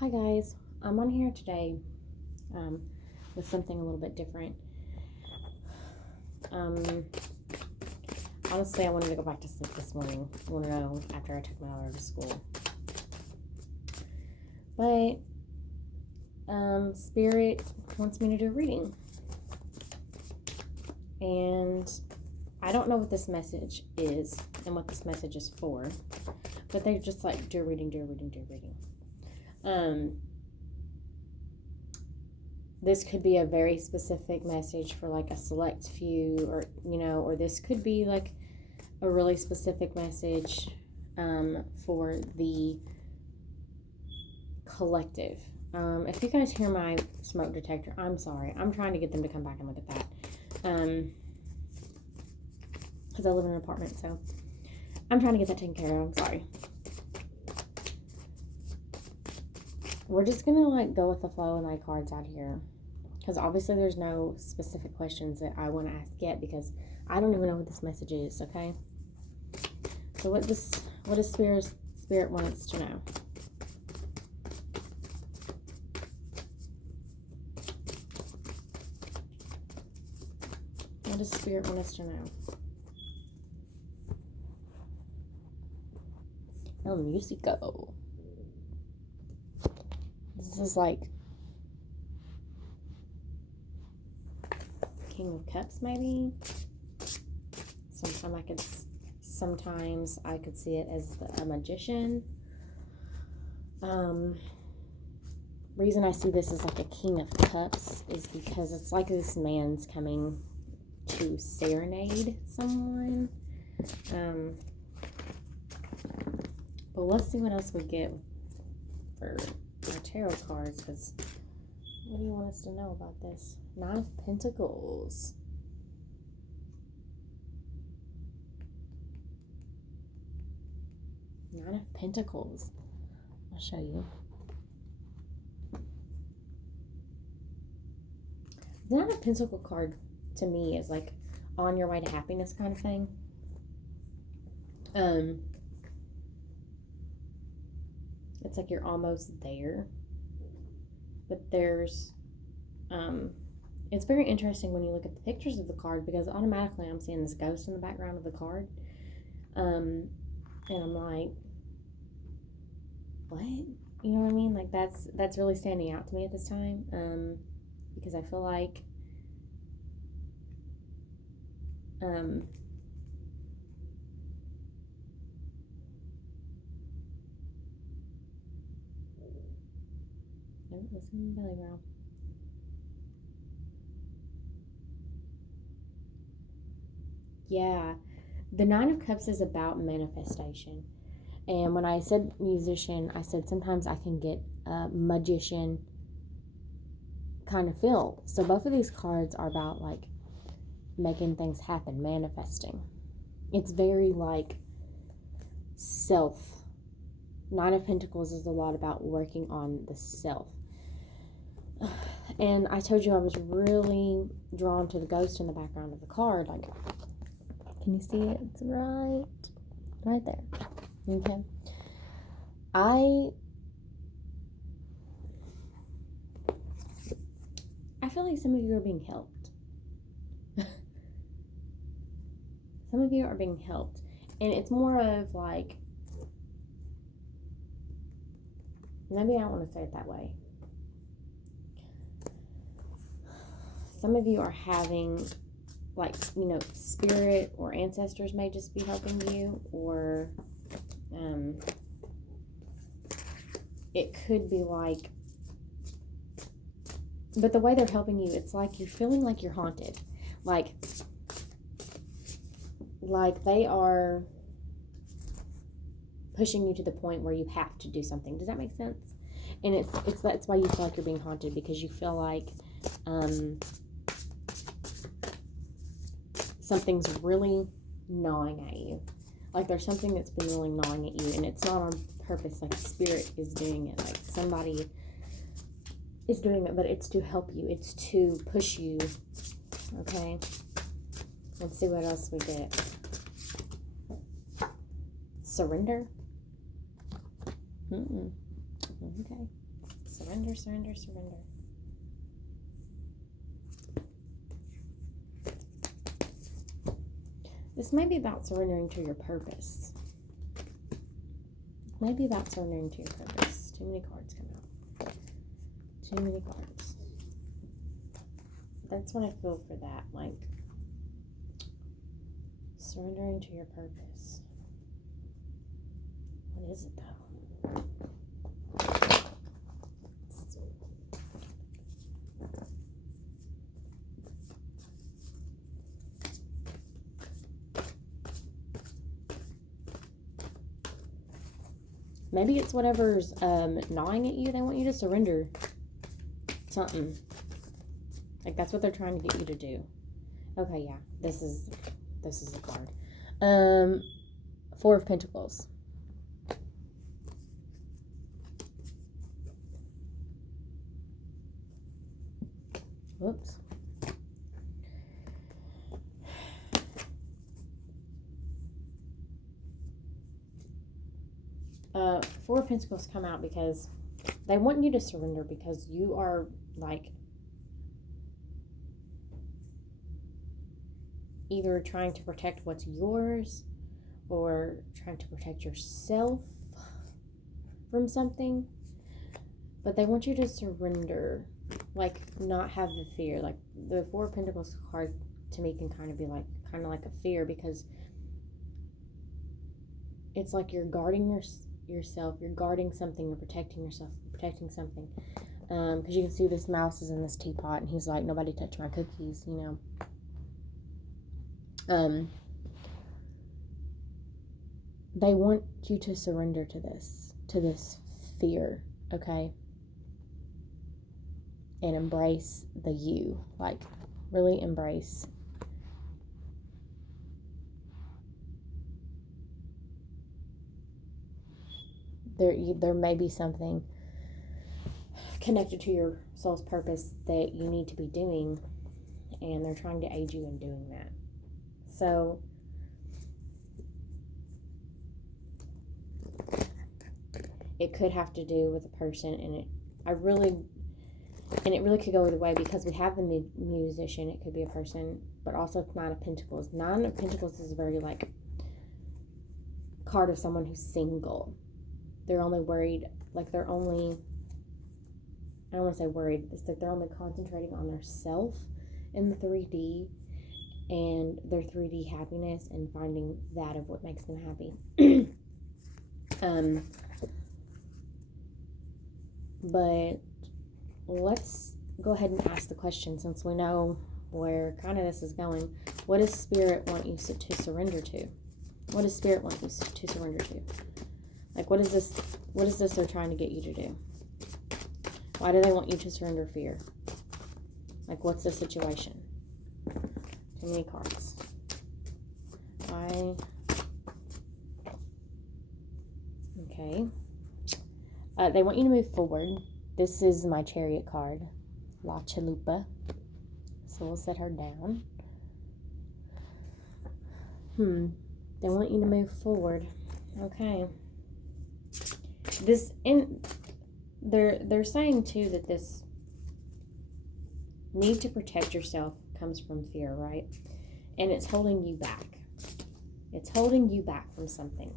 Hi guys, I'm on here today um, with something a little bit different. Um, Honestly, I wanted to go back to sleep this morning. I want to know after I took my daughter to school. But Spirit wants me to do a reading. And I don't know what this message is and what this message is for. But they're just like, do a reading, do a reading, do a reading. This could be a very specific message for like a select few, or this could be like a really specific message for the collective. If you guys hear my smoke detector, I'm sorry. I'm trying to get them to come back and look at that. Because I live in an apartment, so I'm trying to get that taken care of. I'm sorry. We're just going to like go with the flow of my cards out here. Because obviously there's no specific questions that I want to ask yet because I don't even know what this message is, okay? So what does Spirit want us to know? What does Spirit want us to know? El Musico. This is like King of Cups, maybe. Sometimes I could see it as a magician. Reason I see this as like a King of Cups is because it's like this man's coming to serenade someone. But let's see what else we get for our tarot cards, because what do you want us to know about this? 9 of Pentacles. Nine of Pentacles. I'll show you. The Nine of Pentacles card to me is like on your way to happiness kind of thing. It's like you're almost there. But there's it's very interesting when you look at the pictures of the card, because automatically I'm seeing this ghost in the background of the card. And I'm like, what? You know what I mean? Like that's really standing out to me at this time. Because I feel like oh, listen to my belly growl. Yeah, the Nine of Cups is about manifestation. And when I said musician, I said sometimes I can get a magician kind of feel. So both of these cards are about like making things happen, manifesting. It's very like self. Nine of Pentacles is a lot about working on the self. And I told you I was really drawn to the ghost in the background of the card. Like, can you see it? It's right there. Okay. I feel like some of you are being helped. Some of you are being helped. And it's more of like, maybe I don't want to say it that way. Some of you are having, like, spirit or ancestors may just be helping you, or it could be like, but the way they're helping you, it's like you're feeling like you're haunted. Like they are pushing you to the point where you have to do something. Does that make sense? And that's why you feel like you're being haunted, because you feel like something's really gnawing at you. Like there's something that's been really gnawing at you, and it's not on purpose. Like spirit is doing it. Like somebody is doing it, but it's to help you. It's to push you. Okay? Let's see what else we get. Surrender? Okay. Surrender, surrender, surrender. This may be about surrendering to your purpose. Maybe about surrendering to your purpose. Too many cards come out. Too many cards. That's what I feel for that. Like, surrendering to your purpose. What is it, though? Maybe it's whatever's gnawing at you. They want you to surrender something. Like, that's what they're trying to get you to do. Okay, yeah. This is the card. Four of Pentacles. Whoops. Four of Pentacles come out because they want you to surrender, because you are like either trying to protect what's yours or trying to protect yourself from something. But they want you to surrender, like not have the fear. Like the Four of Pentacles card to me can kind of be like a fear, because it's like you're guarding yourself, you're guarding something, you're protecting yourself, you're protecting something. Because you can see this mouse is in this teapot, and he's like, nobody touch my cookies, you know. They want you to surrender to this fear, okay? And embrace the you, like really embrace. There may be something connected to your soul's purpose that you need to be doing, and they're trying to aid you in doing that. So it could have to do with a person, and it really could go either way, because we have the musician. It could be a person, but also Nine of Pentacles. Nine of Pentacles is a very like card of someone who's single. They're only worried, like they're only, I don't want to say worried, it's like they're only concentrating on their self in the 3D and their 3D happiness, and finding that of what makes them happy. But let's go ahead and ask the question, since we know where kind of this is going. What does Spirit want you to surrender to? What does Spirit want you to surrender to? Like, what is this they're trying to get you to do? Why do they want you to surrender fear? Like, what's the situation? Too many cards. Okay. They want you to move forward. This is my Chariot card, La Chalupa. So we'll set her down. They want you to move forward. Okay. They're saying too that this need to protect yourself comes from fear, right? And it's holding you back. It's holding you back from something.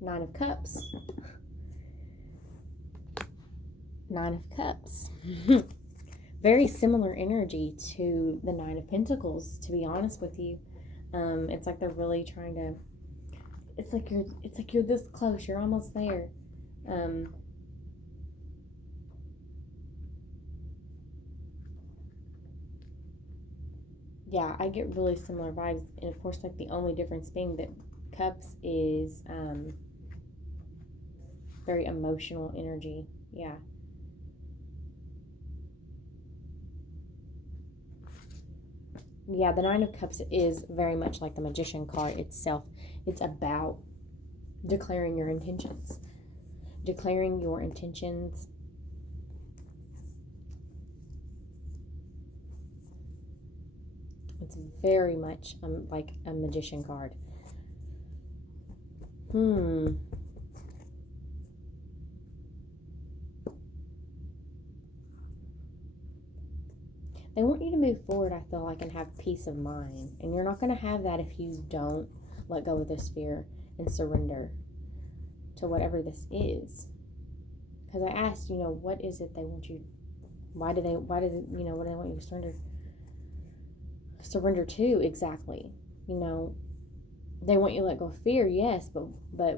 Nine of Cups. Nine of Cups. Very similar energy to the Nine of Pentacles, to be honest with you. It's like they're really trying to, it's like you're this close, you're almost there. Yeah, I get really similar vibes. And of course, like the only difference being that Cups is very emotional energy. Yeah. Yeah, the Nine of Cups is very much like the Magician card itself. It's about declaring your intentions. Declaring your intentions. It's very much like a magician card. They want you to move forward, I feel like, and have peace of mind. And you're not going to have that if you don't let go of this fear and surrender to whatever this is. Because I asked, what is it they want you, what do they want you to surrender to exactly? They want you to let go of fear, yes, but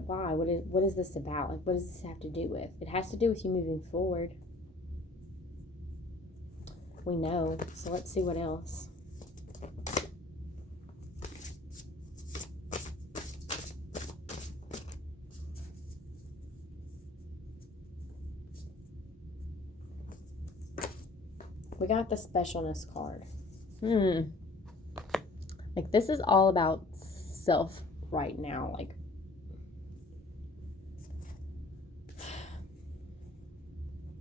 why? What is this about? Like, what does this have to do with? It has to do with you moving forward. We know. So let's see what else. We got the specialness card. Like, this is all about self right now. Like,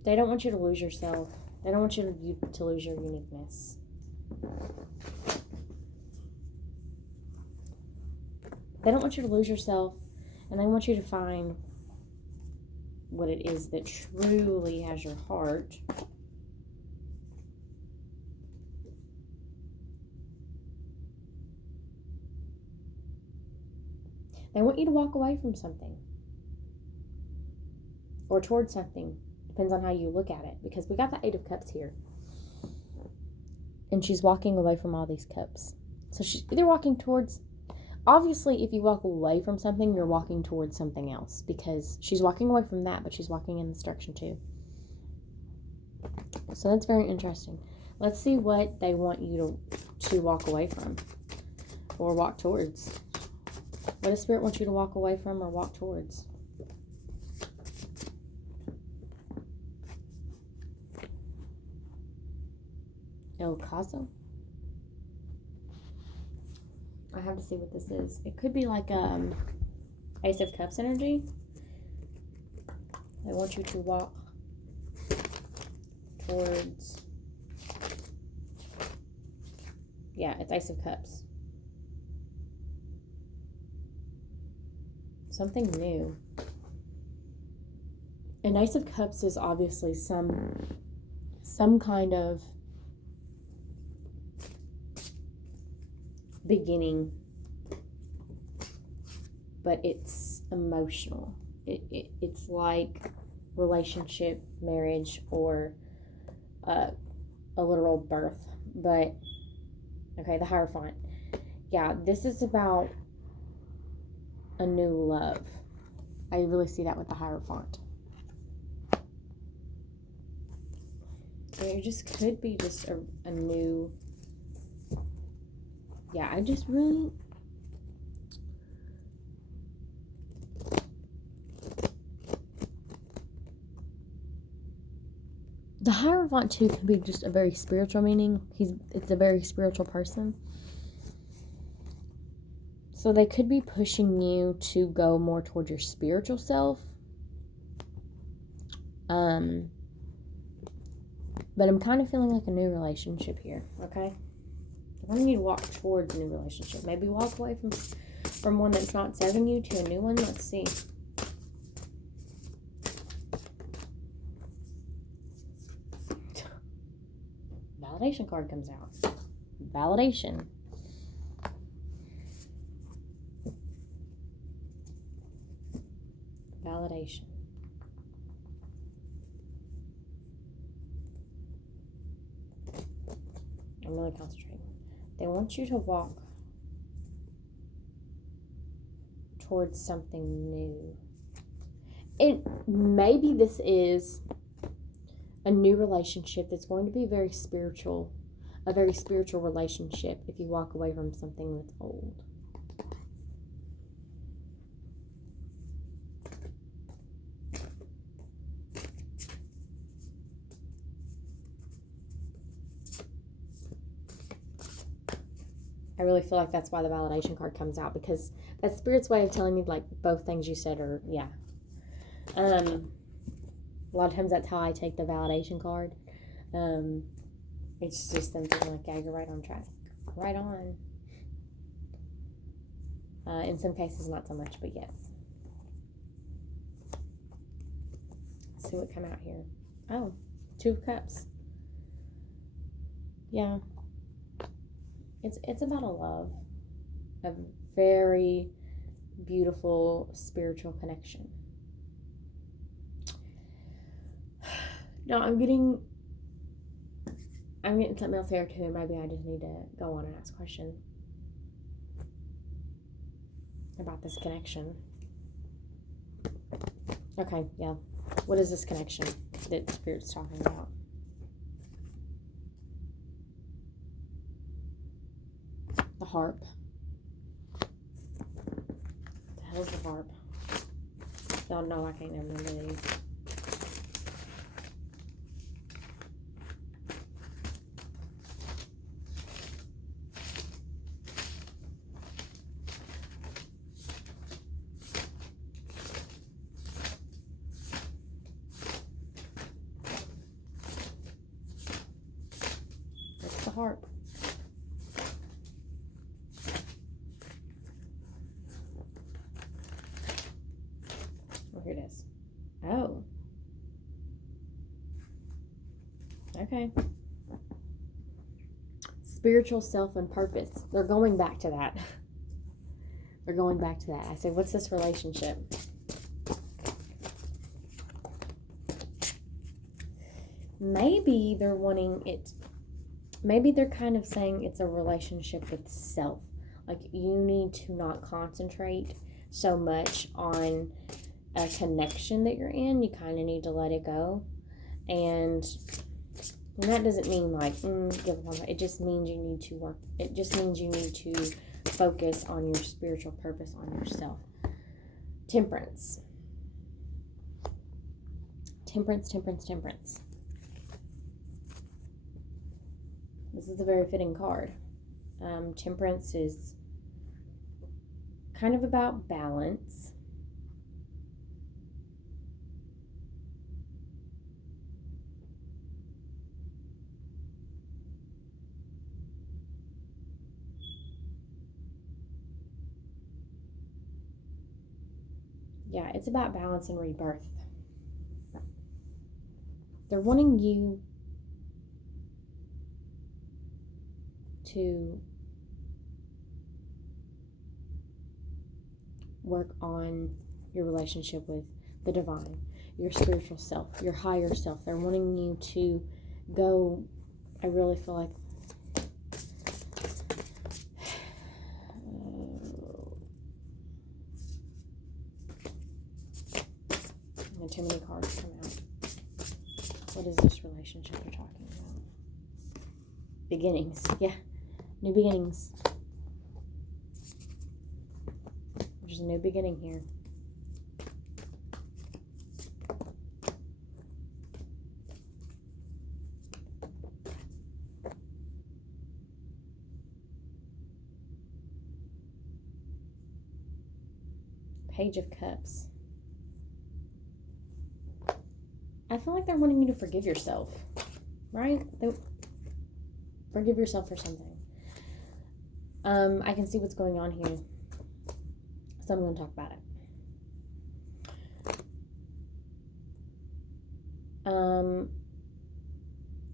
they don't want you to lose yourself. They don't want you to lose your uniqueness. They don't want you to lose yourself, and they want you to find what it is that truly has your heart. They want you to walk away from something or towards something. Depends on how you look at it, because we got the 8 of Cups here. And she's walking away from all these cups. So she's either walking towards, obviously, if you walk away from something, you're walking towards something else, because she's walking away from that, but she's walking in this direction too. So that's very interesting. Let's see what they want you to walk away from or walk towards. What does Spirit want you to walk away from or walk towards? El Caso? I have to see what this is. It could be like Ace of Cups energy. They want you to walk towards, yeah, it's Ace of Cups. Something new. An Ace of Cups is obviously some kind of beginning, but it's emotional. It's like relationship, marriage, or a literal birth. But okay, the Hierophant. Yeah, this is about a new love. I really see that with the Hierophant. It just could be just a new, yeah, I just really, the Hierophant too can be just a very spiritual meaning. It's a very spiritual person. So they could be pushing you to go more towards your spiritual self. But I'm kind of feeling like a new relationship here, okay? I want you to walk towards a new relationship. Maybe walk away from one that's not serving you to a new one. Let's see. Validation card comes out. Validation. Validation. I'm really concentrating. They want you to walk towards something new. Maybe this is a new relationship that's going to be very spiritual, a very spiritual relationship if you walk away from something that's old. I really feel like that's why the validation card comes out, because that's Spirit's way of telling me, like, both things you said are, yeah. A lot of times that's how I take the validation card. It's just them being like, yeah, you're right on track. right on. In some cases, not so much, but yes. Let's see what come out here. Oh, 2 of Cups. Yeah. It's about a love. A very beautiful spiritual connection. No, I'm getting something else here too. Maybe I just need to go on and ask a question about this connection. Okay, yeah. What is this connection that Spirit's talking about? The harp. What the hell's the harp? Y'all know I can't remember these. What's the harp? Oh, here it is. Oh. Okay. Spiritual self and purpose. They're going back to that. They're going back to that. I say, what's this relationship? Maybe they're wanting it. Maybe they're kind of saying it's a relationship with self. Like, you need to not concentrate so much on a connection that you're in. You kind of need to let it go. And that doesn't mean like, give up on it. It just means you need to work. It just means you need to focus on your spiritual purpose, on yourself. Temperance. Temperance, temperance, temperance. This is a very fitting card. Temperance is kind of about balance. Yeah, it's about balance and rebirth. They're wanting you to work on your relationship with the divine, your spiritual self, your higher self. They're wanting you to go, I really feel like, too many cards come out. What is this relationship we're talking about? Beginnings. Yeah. New beginnings. There's a new beginning here. Page of Cups. I feel like they're wanting you to forgive yourself, right? Forgive yourself for something. I can see what's going on here, so I'm going to talk about it.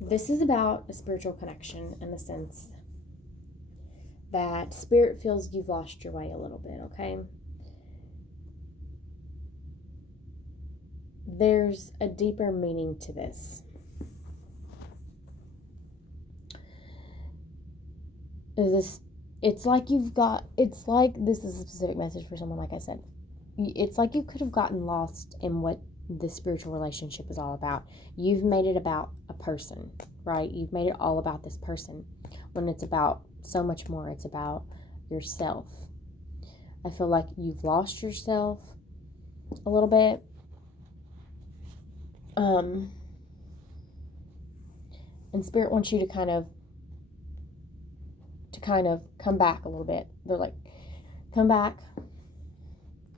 This is about a spiritual connection in the sense that Spirit feels you've lost your way a little bit, okay? There's a deeper meaning to this. It's like this is a specific message for someone, like I said. It's like you could have gotten lost in what the spiritual relationship is all about. You've made it about a person, right? You've made it all about this person when it's about so much more. It's about yourself. I feel like you've lost yourself a little bit. And Spirit wants you to kind of come back a little bit. They're like, come back.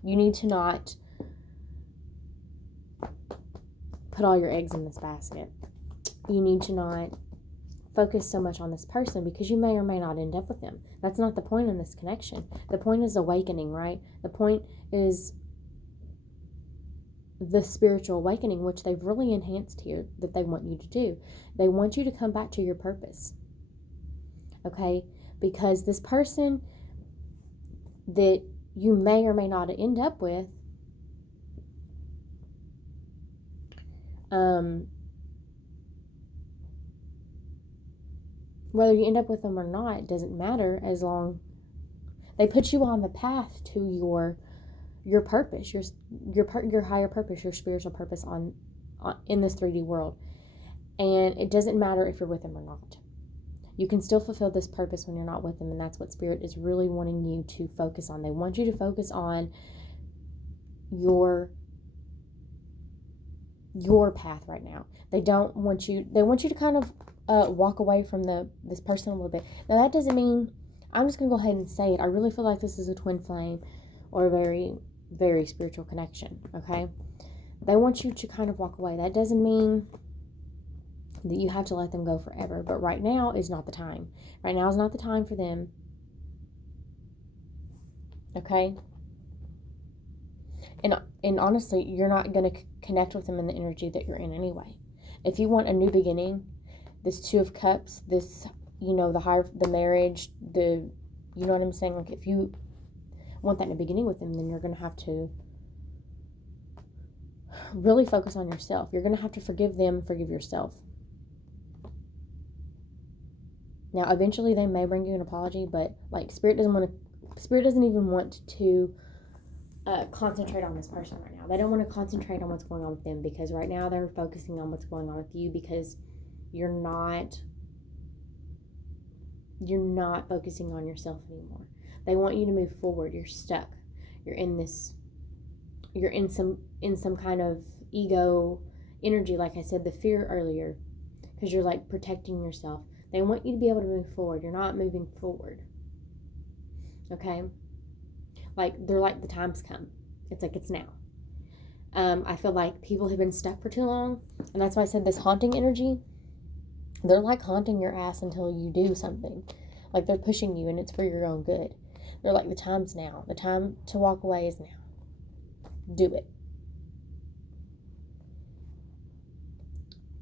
You need to not put all your eggs in this basket. You need to not focus so much on this person because you may or may not end up with them. That's not the point in this connection. The point is awakening, right? The point is the spiritual awakening, which they've really enhanced here, that they want you to do. They want you to come back to your purpose. Okay? Because this person that you may or may not end up with, whether you end up with them or not, doesn't matter, as long they put you on the path to your purpose, your higher purpose, your spiritual purpose on in this 3D world. And it doesn't matter if you're with them or not. You can still fulfill this purpose when you're not with them, and that's what Spirit is really wanting you to focus on. They want you to focus on your path right now. They want you to kind of walk away from this person a little bit. Now that doesn't mean, I'm just going to go ahead and say it, I really feel like this is a twin flame or a very, very spiritual connection, okay? They want you to kind of walk away. That doesn't mean that you have to let them go forever, but right now is not the time. Right now is not the time for them, okay? And honestly, you're not going to connect with them in the energy that you're in anyway. If you want a new beginning, this Two of Cups, this, the marriage, you know what I'm saying? Like, if you want that new beginning with them, then you're going to have to really focus on yourself. You're going to have to forgive them, forgive yourself. Now, eventually they may bring you an apology, but like Spirit doesn't even want to concentrate on this person right now. They don't want to concentrate on what's going on with them, because right now they're focusing on what's going on with you, because you're not focusing on yourself anymore. They want you to move forward. You're stuck. You're in some kind of ego energy, like I said, the fear earlier, because you're like protecting yourself. They want you to be able to move forward. You're not moving forward. Okay? Like, they're like, the time's come. It's like, it's now. I feel like people have been stuck for too long. And that's why I said this haunting energy. They're like haunting your ass until you do something. Like, they're pushing you, and it's for your own good. They're like, the time's now. The time to walk away is now. Do it.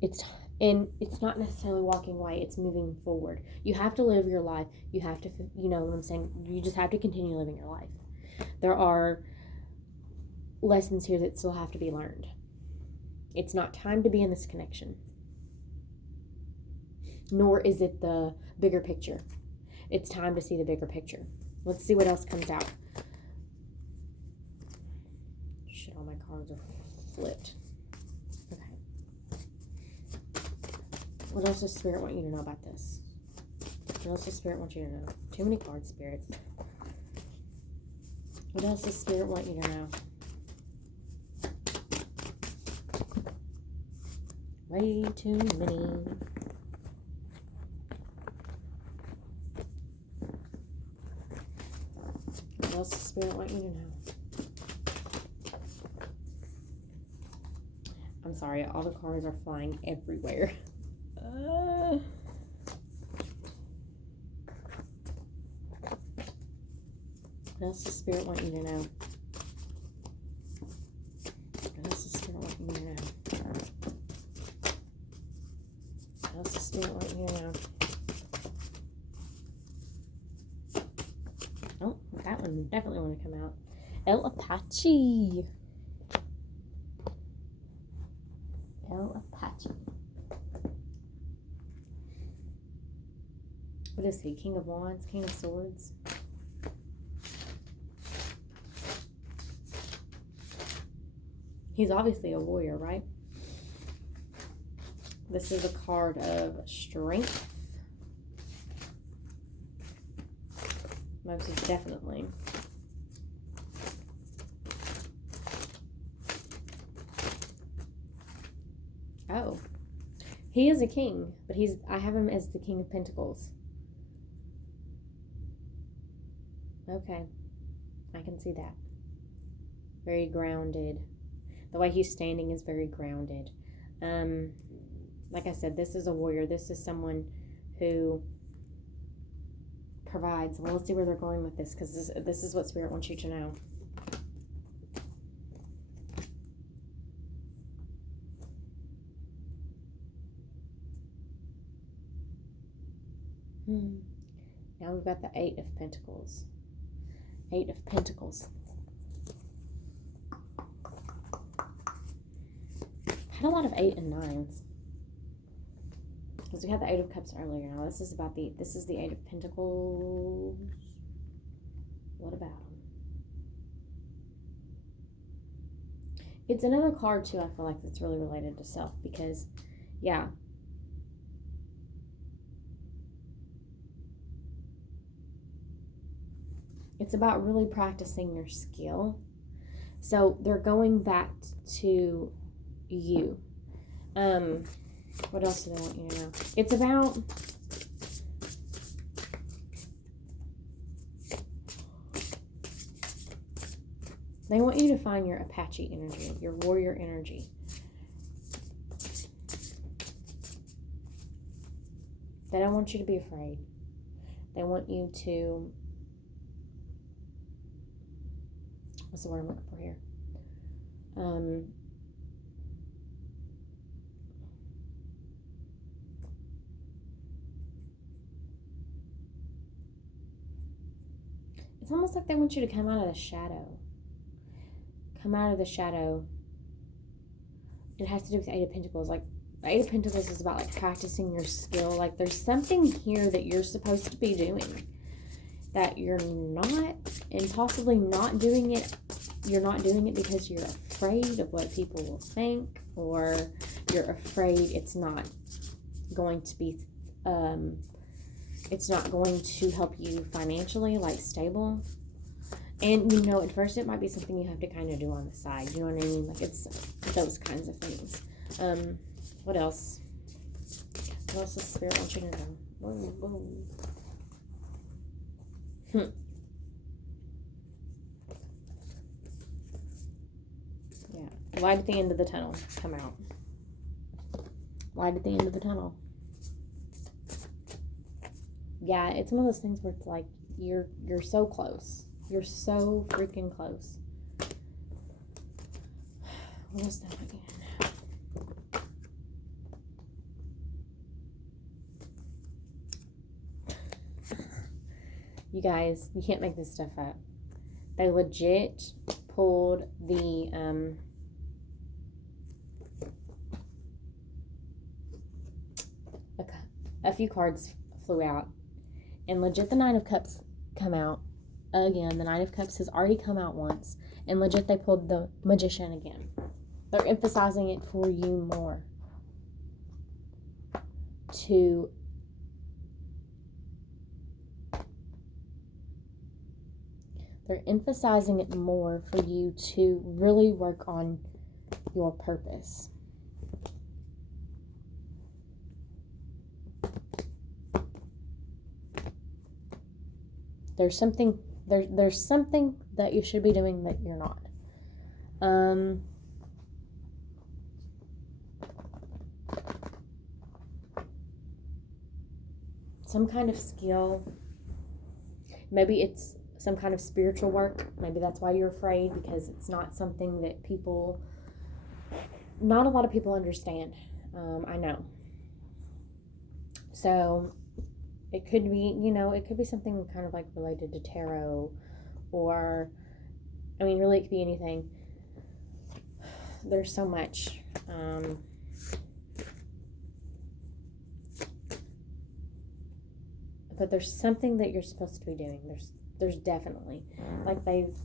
It's not necessarily walking away. It's moving forward. You have to live your life. You have to, you know what I'm saying? You just have to continue living your life. There are lessons here that still have to be learned. It's not time to be in this connection. Nor is it the bigger picture. It's time to see the bigger picture. Let's see what else comes out. Shit, all my cards are flipped. Okay. What else does Spirit want you to know about this? What else does Spirit want you to know? Too many cards, Spirit. What else does Spirit want you to know? Way too many. What else does Spirit want you to know? I'm sorry, all the cards are flying everywhere. What else does Spirit want you to know? What else does Spirit want you to know? What else does Spirit want you to know? Oh, that one definitely want to come out. El Apache. El Apache. What is he? King of Wands? King of Swords? He's obviously a warrior, right? This is a card of strength. Most definitely. Oh. He is a king, but I have him as the King of Pentacles. Okay. I can see that. Very grounded. The way he's standing is very grounded. Like I said, this is a warrior. This is someone who provides. Well, let's see where they're going with this, because this is what Spirit wants you to know. Now we've got the Eight of Pentacles. Eight of Pentacles. Had a lot of 8 and 9s. Because we had the Eight of Cups earlier. Now this is the Eight of Pentacles. What about them? It's another card too, I feel like, that's really related to self, because yeah. It's about really practicing your skill. So they're going back to you. What else do they want you to know? It's about they want you to find your Apache energy, your warrior energy. They don't want you to be afraid. They want you to, what's the word I'm looking for here? It's almost like they want you to come out of the shadow. Come out of the shadow. It has to do with the Eight of Pentacles. Like, the Eight of Pentacles is about, like, practicing your skill. Like, there's something here that you're supposed to be doing that you're not, and possibly not doing it. You're not doing it because you're afraid of what people will think, or you're afraid it's not going to be, it's not going to help you financially, like, stable. And, you know, at first it might be something you have to kind of do on the side. You know what I mean? Like, it's those kinds of things. What else? What else does Spirit want you to know? Whoa, whoa. Yeah. Light at the end of the tunnel. Come out. Light at the end of the tunnel. Yeah, it's one of those things where it's like you're so close. You're so freaking close. What else do I want you to know? You guys, you can't make this stuff up. They legit pulled the a few cards flew out, and legit the Nine of Cups come out again. The Nine of Cups has already come out once, and legit they pulled the Magician again. They're emphasizing it for you more. They're emphasizing it more for you to really work on your purpose. There's something that you should be doing that you're not. Some kind of skill. Maybe it's some kind of spiritual work. Maybe that's why you're afraid, because it's not something that not a lot of people understand. I know. So it could be, it could be something kind of like related to tarot, or, I mean, really it could be anything. There's so much. But there's something that you're supposed to be doing. There's definitely, like, they've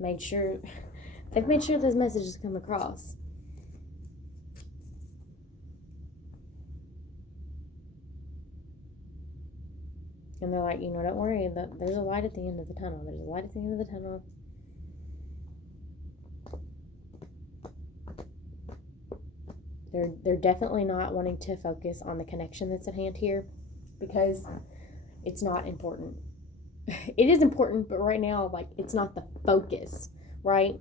made sure those messages come across. And they're like, don't worry, there's a light at the end of the tunnel. There's a light at the end of the tunnel. They're definitely not wanting to focus on the connection that's at hand here, because it's not important. It is important, but right now, like, it's not the focus, right?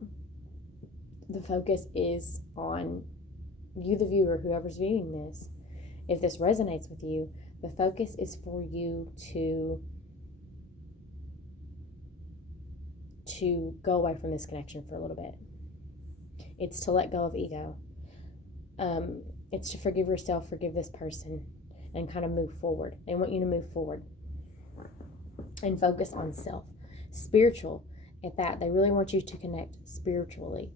The focus is on you, the viewer, whoever's viewing this. If this resonates with you, The focus is for you to go away from this connection for a little bit. It's to let go of ego. It's to forgive yourself, forgive this person, and kind of move forward. They want you to move forward and focus on self. Spiritual, at that, they really want you to connect spiritually.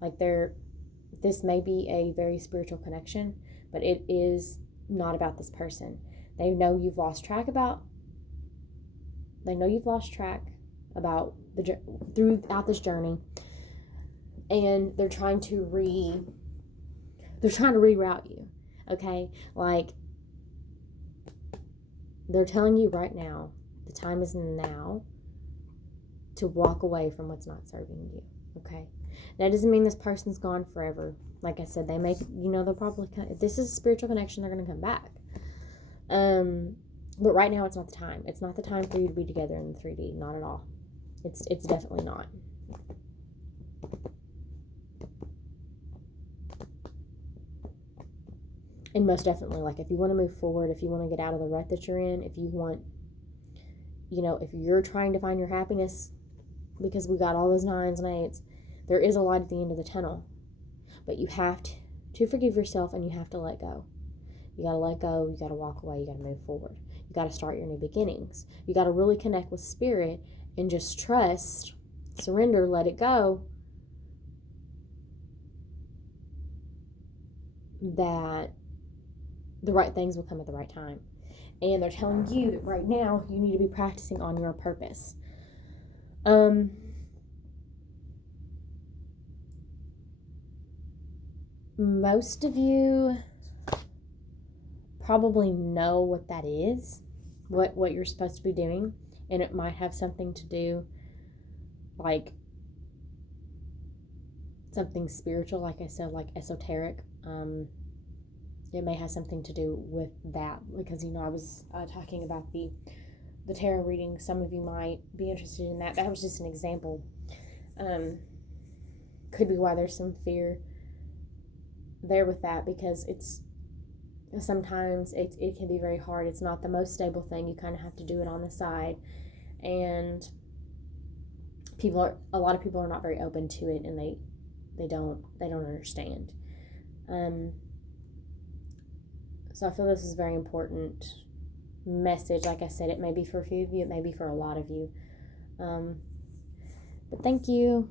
Like this may be a very spiritual connection, but it is not about this person. They know you've lost track about throughout this journey, and they're trying to reroute you. Okay, like they're telling you right now, the time is now to walk away from what's not serving you. Okay, that doesn't mean this person's gone forever. Like I said, they'll probably, if this is a spiritual connection, they're going to come back. But right now it's not the time. It's not the time for you to be together in the 3D. Not at all. It's definitely not. And most definitely, like, if you want to move forward, if you want to get out of the rut that you're in, if you want, if you're trying to find your happiness, because we got all those 9s and 8s, there is a light at the end of the tunnel. But you have to forgive yourself, and you have to let go. You got to let go. You got to walk away. You got to move forward. You got to start your new beginnings. You got to really connect with spirit and just trust, surrender, let it go, that the right things will come at the right time. And they're telling you that right now you need to be practicing on your purpose. Most of you probably know what that is, what you're supposed to be doing, and it might have something to do, like something spiritual, like I said, like esoteric. It may have something to do with that, because I was talking about the tarot reading. Some of you might be interested in that. That was just an example. Could be why there's some fear there with that, because sometimes it can be very hard. It's not the most stable thing. You kind of have to do it on the side, and a lot of people are not very open to it, and they don't understand. So I feel this is a very important message. Like I said, it may be for a few of you, it may be for a lot of you. But thank you.